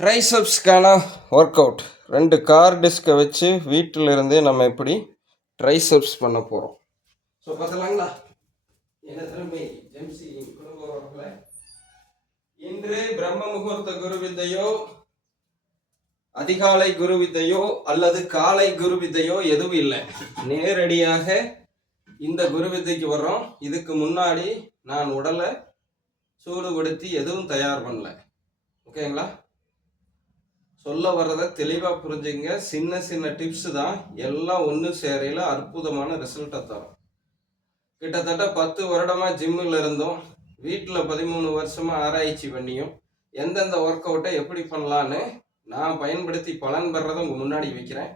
ட்ரைசெப்ஸ்க்கான work out 2 car டிஸ்கை வச்சு வீட்டில் இருந்தே நம்ம எப்படி ட்ரைசெப்ஸ் பண்ண போகிறோம். ஸோ பார்த்துலாங்களா? என்ன திரும்பி ஜெம்சி குடும்ப இன்று பிரம்ம முகூர்த்த குரு வித்தையோ அதிகாலை குரு வித்தையோ அல்லது காலை குரு வித்தையோ எதுவும் இல்லை. நேரடியாக இந்த குரு வித்தைக்கு வர்றோம். இதுக்கு முன்னாடி நான் உடலை சூடுபடுத்தி எதுவும் தயார் பண்ணல. ஓகேங்களா? சொல்ல வர்றதை தெளிவாக புரிஞ்சுங்க. சின்ன சின்ன டிப்ஸு தான் எல்லாம் ஒன்று சேரையில் அற்புதமான ரிசல்ட்டை தரும். கிட்டத்தட்ட 10 வருடமாக ஜிம்மில் இருந்தோம். வீட்டில் 13 வருஷமாக ஆராய்ச்சி பண்ணியும் எந்தெந்த ஒர்க் அவுட்டை எப்படி பண்ணலான்னு நான் பயன்படுத்தி பலன் பெறதை உங்கள் முன்னாடி வைக்கிறேன்.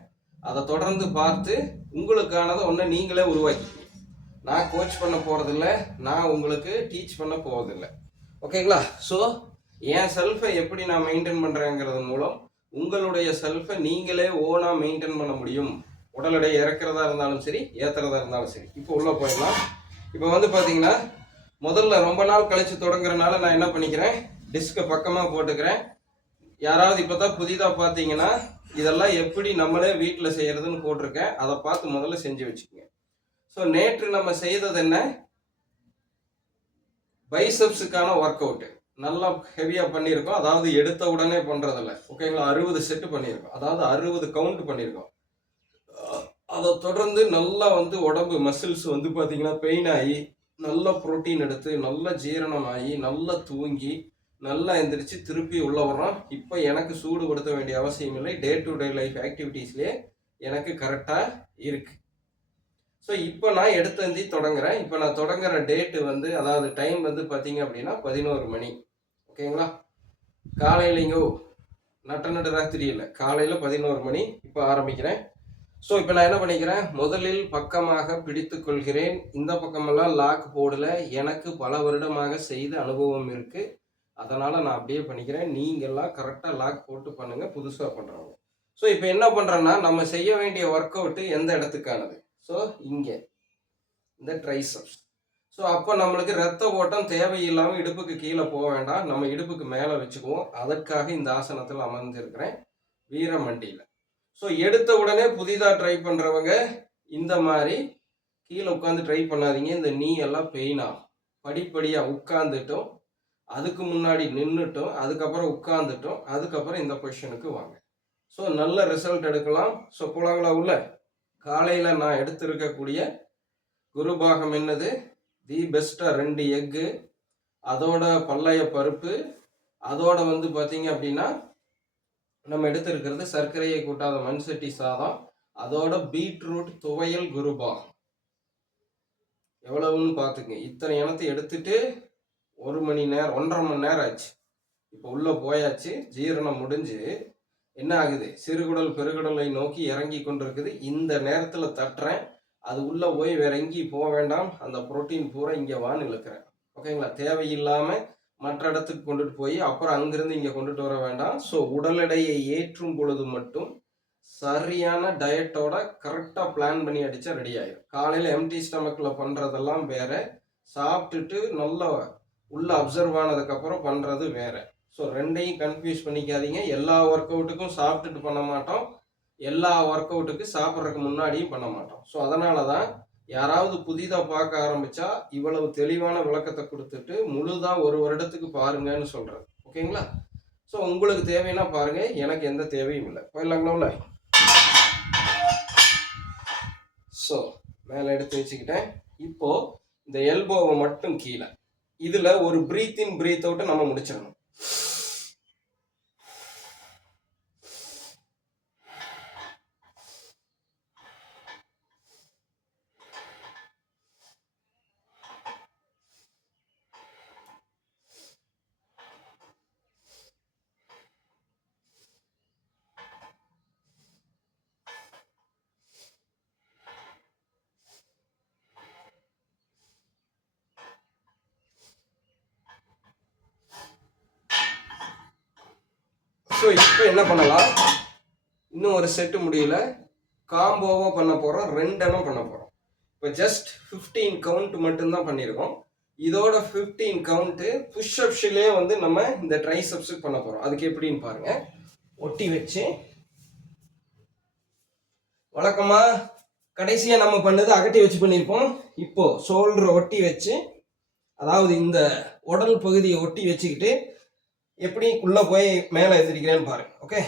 அதை தொடர்ந்து பார்த்து உங்களுக்கானதை ஒன்று நீங்களே உருவாக்கிக்கணும். நான் கோச் பண்ண போகிறதில்ல, நான் உங்களுக்கு டீச் பண்ண போவதில்லை. ஓகேங்களா? ஸோ என் செல்ஃபை எப்படி நான் மெயின்டைன் பண்ணுறேங்கிறது மூலம் உங்களுடைய செல்ஃபை நீங்களே ஓனாக மெயின்டைன் பண்ண முடியும். உடல் எடை இறக்கிறதா இருந்தாலும் சரி, ஏற்றுறதா இருந்தாலும் சரி. இப்போ உள்ளே போயிடலாம். இப்போ வந்து பார்த்தீங்கன்னா முதல்ல ரொம்ப நாள் கழித்து தொடங்குறதுனால நான் என்ன பண்ணிக்கிறேன், டிஸ்கை பக்கமாக போட்டுக்கிறேன். யாராவது இப்போ தான் புதிதாக பார்த்தீங்கன்னா இதெல்லாம் எப்படி நம்மளே வீட்டில் செய்கிறதுன்னு போட்டிருக்கேன். அதை பார்த்து முதல்ல செஞ்சு வச்சுக்கோங்க. ஸோ நேற்று நம்ம செய்தது என்ன, பைசப்ஸுக்கான ஒர்க் அவுட்டு நல்லா ஹெவியாக பண்ணியிருக்கோம். அதாவது எடுத்த உடனே பண்ணுறதில்ல. ஓகேங்களா? 60 செட்டு பண்ணியிருக்கோம். அதாவது 60 கவுண்ட் பண்ணியிருக்கோம். அதை தொடர்ந்து நல்லா வந்து உடம்பு மசில்ஸ் வந்து பார்த்தீங்கன்னா பெயின் ஆகி நல்லா ப்ரோட்டீன் எடுத்து நல்லா ஜீரணம் ஆகி நல்லா தூங்கி நல்லா எந்திரிச்சு திருப்பி உள்ள வரோம். இப்போ எனக்கு சூடுபடுத்த வேண்டிய அவசியம் இல்லை. டே டு டே லைஃப் ஆக்டிவிட்டீஸ்லேயே எனக்கு கரெக்டாக இருக்குது. ஸோ இப்போ நான் எடுத்து தொடங்குறேன். இப்போ நான் தொடங்குற டேட்டு வந்து அதாவது டைம் வந்து பார்த்தீங்க அப்படின்னா 11 மணி. ஓகேங்களா? காலையிலைங்கோ நட்ட ராத்திரி இல்லை, காலையில் 11 மணி இப்போ ஆரம்பிக்கிறேன். ஸோ இப்போ நான் என்ன பண்ணிக்கிறேன், முதலில் பக்கமாக பிடித்து கொள்கிறேன். இந்த பக்கமெல்லாம் லாக் போடல. எனக்கு பல வருடமாக செய்த அனுபவம் இருக்குது. அதனால் நான் அப்படியே பண்ணிக்கிறேன். நீங்கள்லாம் கரெக்டாக லாக் போட்டு பண்ணுங்கள் புதுசாக பண்ணுறவங்க. ஸோ இப்போ என்ன பண்ணுறேன்னா, நம்ம செய்ய வேண்டிய ஒர்க் அவுட்டு எந்த இடத்துக்கானது, ஸோ இங்கே இந்த ட்ரைசெப்ஸ். ஸோ அப்போ நம்மளுக்கு ரத்த ஓட்டம் தேவையில்லாமல் இடுப்புக்கு கீழே போக வேண்டாம், நம்ம இடுப்புக்கு மேலே வச்சுக்குவோம். அதற்காக இந்த ஆசனத்தில் அமர்ந்திருக்கிறேன், வீரமண்டியில். ஸோ எடுத்த உடனே புதிதாக ட்ரை பண்ணுறவங்க இந்த மாதிரி கீழே உட்காந்து ட்ரை பண்ணாதீங்க. இந்த நீ எல்லாம் பெயின் ஆகும். படிப்படியாக உட்காந்துட்டோம், அதுக்கு முன்னாடி நின்றுட்டோம், அதுக்கப்புறம் உட்காந்துட்டோம், அதுக்கப்புறம் இந்த பொசிஷனுக்கு வாங்க. ஸோ நல்ல ரிசல்ட் எடுக்கலாம். ஸோ போலாங்களா உள்ள? காலையில் நான் எடுத்திருக்கக்கூடிய குருபாகம் என்னது, தி பெஸ்ட்டாக 2 எக்கு, அதோட பல்லைய பருப்பு, அதோட வந்து பார்த்தீங்க அப்படின்னா நம்ம எடுத்திருக்கிறது சர்க்கரையை கூட்டாத மண் சட்டி சாதம், அதோட பீட்ரூட் துவையல் குருபாகம். எவ்வளவுன்னு பார்த்துங்க. இத்தனை இனத்தை எடுத்துட்டு 1 மணி நேரம் 1.5 மணி நேரம் ஆச்சு. இப்போ உள்ளே போயாச்சு. ஜீரணம் முடிஞ்சு என்ன ஆகுது, சிறுகுடல் பெருகுடலை நோக்கி இறங்கி கொண்டிருக்குது. இந்த நேரத்தில் தட்டுறேன், அது உள்ளே போய் வேற எங்கேயும் போக வேண்டாம். அந்த புரோட்டீன் பூரா இங்கே வான்னு இழுக்கிறேன். ஓகேங்களா? தேவையில்லாமல் மற்ற இடத்துக்கு கொண்டுட்டு போய் அப்புறம் அங்கிருந்து இங்கே கொண்டுட்டு வர வேண்டாம். ஸோ உடல் எடையை ஏற்றும் பொழுது மட்டும் சரியான டயட்டோட கரெக்டாக பிளான் பண்ணி அடித்தா ரெடி ஆகிடும். காலையில் எம்டி ஸ்டமக்கில் பண்ணுறதெல்லாம் வேற, சாப்பிட்டுட்டு நல்லா உள்ளே அப்சர்வ் ஆனதுக்கப்புறம் பண்ணுறது வேற. ஸோ ரெண்டையும் கன்ஃபியூஸ் பண்ணிக்காதீங்க. எல்லா ஒர்க் அவுட்டுக்கும் சாப்பிட்டுட்டு பண்ண மாட்டோம், எல்லா ஒர்க் அவுட்டுக்கு சாப்பிட்றதுக்கு முன்னாடியும் பண்ண மாட்டோம். ஸோ அதனால தான் யாராவது புதிதாக பார்க்க ஆரம்பித்தா இவ்வளவு தெளிவான விளக்கத்தை கொடுத்துட்டு முழுதாக 1 வருடத்துக்கு பாருங்கன்னு சொல்கிறது. ஓகேங்களா? ஸோ உங்களுக்கு தேவைன்னா பாருங்கள், எனக்கு எந்த தேவையும் இல்லை. போயிடலாங்களா? ஸோ மேலே எடுத்து வச்சுக்கிட்டேன். இப்போது இந்த எல்போவை மட்டும் கீழே, இதில் ஒரு ப்ரீத் இன் ப்ரீத் அவுட்டை நம்ம முடிச்சிடணும். ஸோ இப்போ என்ன பண்ணலாம், இன்னும் ஒரு செட்டு முடியல, காம்போவாக பண்ண போகிறோம். 2 எண்ணம் பண்ண போகிறோம். இப்போ ஜஸ்ட் 15 கவுண்ட் மட்டும்தான் பண்ணியிருக்கோம். இதோட 15 கவுண்ட்டு புஷ்அப்ஸ்லேயே வந்து நம்ம இந்த ட்ரைசெப்ஸுக்கு பண்ண போகிறோம். அதுக்கு எப்படின்னு பாருங்க. ஒட்டி வச்சு வழக்கமாக கடைசியாக நம்ம பண்ணது அகட்டி வச்சு பண்ணியிருப்போம். இப்போ ஷோல்டரை ஒட்டி வச்சு, அதாவது இந்த உடல் பகுதியை ஒட்டி வச்சுக்கிட்டு எப்படி உள்ள போய் மேலே எந்திரிக்கிறேன்னு பாருங்க. ஓகே,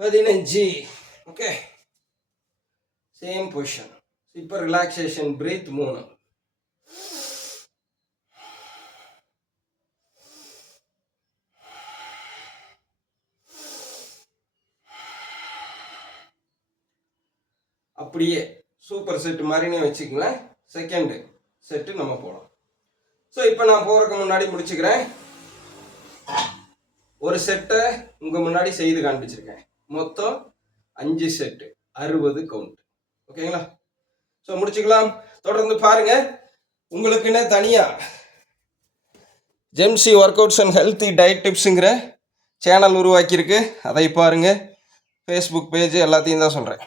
பதினஞ்சு. Okay, same position. இப்போ ரிலாக்ஸேஷன் பிரீத் 3. அப்படியே சூப்பர் செட் மாதிரினே வச்சுக்கலாம். செகண்ட் செட்டு நம்ம போகலாம். ஸோ இப்போ நான் போகிறதுக்கு முன்னாடி முடிச்சுக்கிறேன். ஒரு செட்டை உங்கள் முன்னாடி செய்து காண்பிச்சிருக்கேன். மொத்தம் 5 செட்டு, 60 கவுண்ட். ஓகேங்களா? ஸோ முடிச்சுக்கலாம். தொடர்ந்து பாருங்க. உங்களுக்குன்னு தனியாக ஜெம்சி workouts and healthy diet டிப்ஸுங்கிற சேனல் உருவாக்கியிருக்கு. அதை பாருங்கள். ஃபேஸ்புக் பேஜ் எல்லாத்தையும் தான் சொல்கிறேன்.